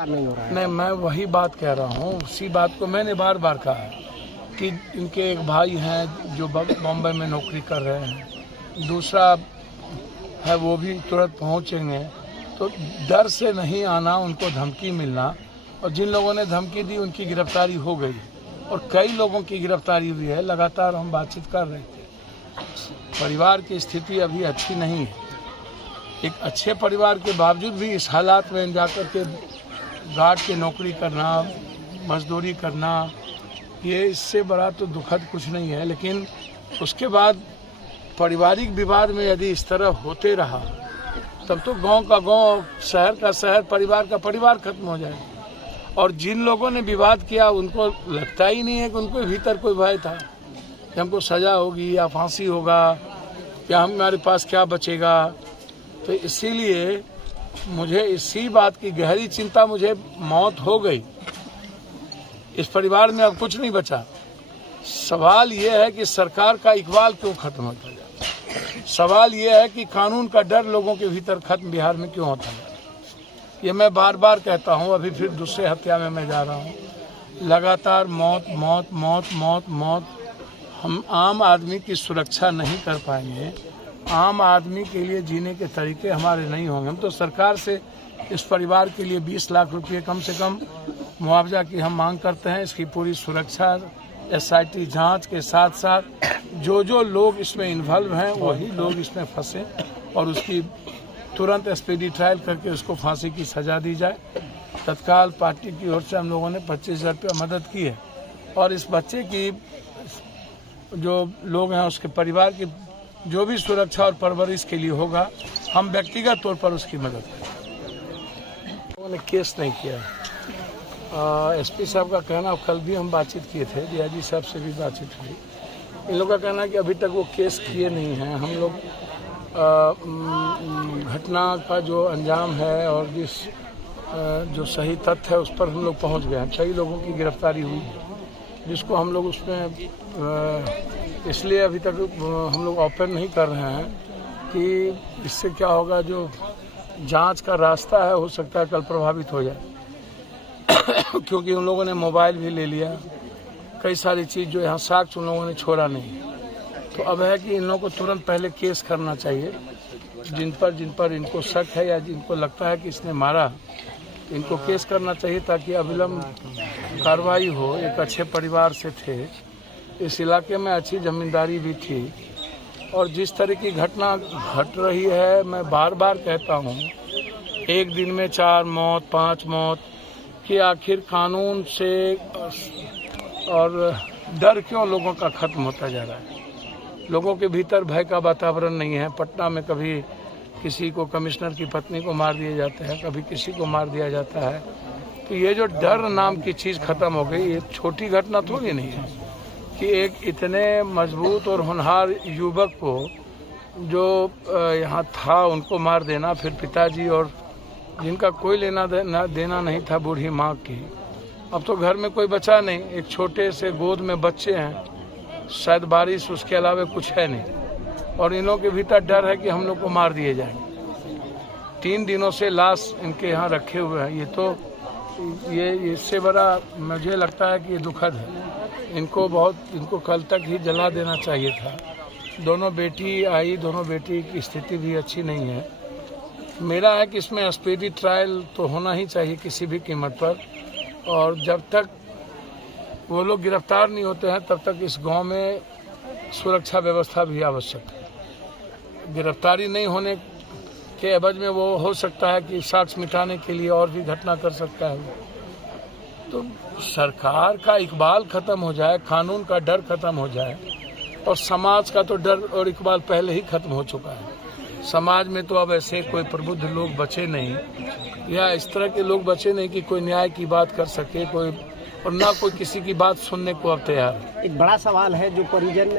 नहीं हो रहा है। नहीं, मैं वही बात कह रहा हूँ, उसी बात को मैंने बार बार कहा है कि इनके एक भाई हैं जो बॉम्बे में नौकरी कर रहे हैं, दूसरा है वो भी तुरंत पहुँचेंगे। तो डर से नहीं आना, उनको धमकी मिलना, और जिन लोगों ने धमकी दी उनकी गिरफ्तारी हो गई और कई लोगों की गिरफ्तारी हुई है। लगातार हम बातचीत कर रहे थे। परिवार की स्थिति अभी अच्छी नहीं है। एक अच्छे परिवार के बावजूद भी इस हालात में जाकर के गार्ड की नौकरी करना, मजदूरी करना, ये इससे बड़ा तो दुखद कुछ नहीं है। लेकिन उसके बाद पारिवारिक विवाद में यदि इस तरह होते रहा तब तो गांव का गांव, शहर का शहर, परिवार का परिवार खत्म हो जाएगा। और जिन लोगों ने विवाद किया उनको लगता ही नहीं है कि उनको भीतर कोई भय था कि हमको सजा होगी या फांसी होगा या हमारे पास क्या बचेगा। तो इसीलिए मुझे इसी बात की गहरी चिंता, मुझे मौत हो गई, इस परिवार में अब कुछ नहीं बचा। सवाल ये है कि सरकार का इकबाल क्यों खत्म होता जाता है। सवाल ये है कि कानून का डर लोगों के भीतर खत्म बिहार में क्यों होता है। ये मैं बार बार कहता हूँ। अभी फिर दूसरे हत्या में मैं जा रहा हूँ। लगातार मौत मौत मौत मौत मौत। हम आम आदमी की सुरक्षा नहीं कर पाएंगे, आम आदमी के लिए जीने के तरीके हमारे नहीं होंगे। हम तो सरकार से इस परिवार के लिए 20 लाख रुपये कम से कम मुआवजा की हम मांग करते हैं। इसकी पूरी सुरक्षा, SIT जांच के साथ साथ जो लोग इसमें इन्वॉल्व हैं वही लोग इसमें फंसे और उसकी तुरंत स्पीडी ट्रायल करके उसको फांसी की सजा दी जाए। तत्काल पार्टी की ओर से हम लोगों ने 25,000 रुपये मदद की है और इस बच्चे की जो लोग हैं उसके परिवार की जो भी सुरक्षा और परवरिश के लिए होगा, हम व्यक्तिगत तौर पर उसकी मदद करेंगे। लोगों ने केस नहीं किया। SP साहब का कहना, कल भी हम बातचीत किए थे, DIG साहब से भी बातचीत हुई। इन लोगों का कहना है कि अभी तक वो केस किए नहीं हैं। हम लोग घटना का जो अंजाम है और जो सही तथ्य है उस पर हम लोग पहुंच गए हैं। कई लोगों की गिरफ्तारी हुई जिसको हम लोग उसमें इसलिए अभी तक हम लोग ओपन नहीं कर रहे हैं कि इससे क्या होगा, जो जांच का रास्ता है हो सकता है कल प्रभावित हो जाए क्योंकि उन लोगों ने मोबाइल भी ले लिया, कई सारी चीज़ जो यहाँ साक्ष्य उन लोगों ने छोड़ा नहीं। तो अब है कि इन लोगों को तुरंत पहले केस करना चाहिए। जिन पर इनको शक है या जिनको लगता है कि इसने मारा, इनको केस करना चाहिए ताकि अविलंब कार्रवाई हो। एक अच्छे परिवार से थे, इस इलाके में अच्छी जमींदारी भी थी और जिस तरह की घटना घट रही है, मैं बार बार कहता हूँ, एक दिन में 4 मौत 5 मौत कि आखिर कानून से और डर क्यों लोगों का खत्म होता जा रहा है। लोगों के भीतर भय का वातावरण नहीं है। पटना में कभी किसी को, कमिश्नर की पत्नी को मार दिए जाते हैं, कभी किसी को मार दिया जाता है। तो ये जो डर नाम की चीज़ खत्म हो गई। ये छोटी घटना थोड़ी नहीं है कि एक इतने मजबूत और होनहार युवक को जो यहाँ था उनको मार देना, फिर पिताजी और जिनका कोई लेना देना नहीं था बूढ़ी माँ की। अब तो घर में कोई बचा नहीं, एक छोटे से गोद में बच्चे हैं, शायद बारिश, उसके अलावा कुछ है नहीं। और इन लोगों के भीतर डर है कि हम लोग को मार दिए जाएंगे। 3 दिनों से लाश इनके यहाँ रखे हुए हैं। ये तो ये इससे बड़ा मुझे लगता है कि ये दुखद है। इनको कल तक ही जला देना चाहिए था। दोनों बेटी आई, दोनों बेटी की स्थिति भी अच्छी नहीं है। मेरा है कि इसमें स्पीडी ट्रायल तो होना ही चाहिए किसी भी कीमत पर, और जब तक वो लोग गिरफ्तार नहीं होते हैं तब तक इस गांव में सुरक्षा व्यवस्था भी आवश्यक है। गिरफ्तारी नहीं होने के एवज में वो हो सकता है कि साक्ष्य मिटाने के लिए और भी घटना कर सकता है। तो सरकार का इकबाल खत्म हो जाए, कानून का डर खत्म हो जाए, और समाज का तो डर और इकबाल पहले ही खत्म हो चुका है। समाज में तो अब ऐसे कोई प्रबुद्ध लोग बचे नहीं, या इस तरह के लोग बचे नहीं कि कोई न्याय की बात कर सके, कोई, और ना कोई किसी की बात सुनने को अब तैयार है। एक बड़ा सवाल है जो परिजन